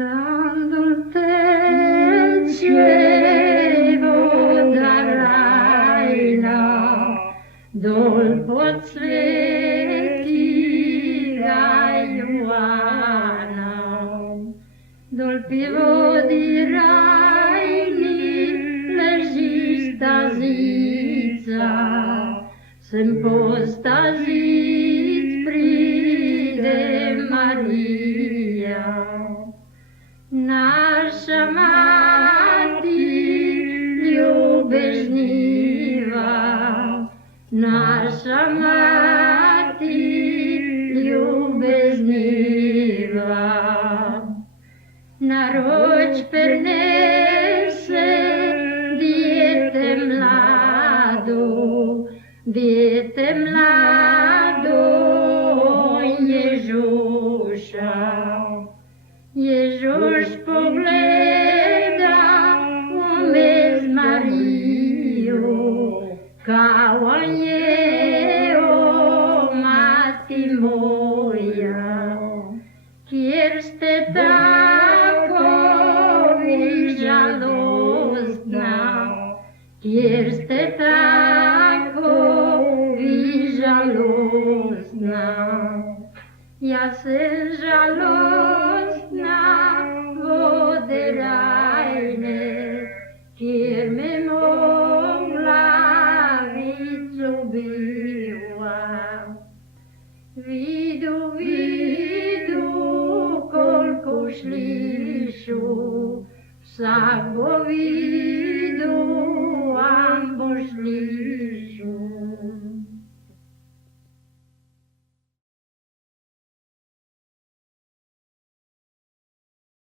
Sandul tece voda rajna, dol podsvetiga Joana, dol pivodi rajni leži stazica, sem po stazic pride Marija. Naša mati ljubežniva, naša mati ljubežniva. Na roč prenese dijete mlado Ježuša. Ježuš pogleda umez Mariju, kao on je, o mati moja, kjer ste tako vi žalostna, kjer ste tako vi žalostna. Ja sem žalostna vode rajne, kjer me moj glavic ubila. Vidu, koliko šlišu, vsak bo vidu, am bo šli.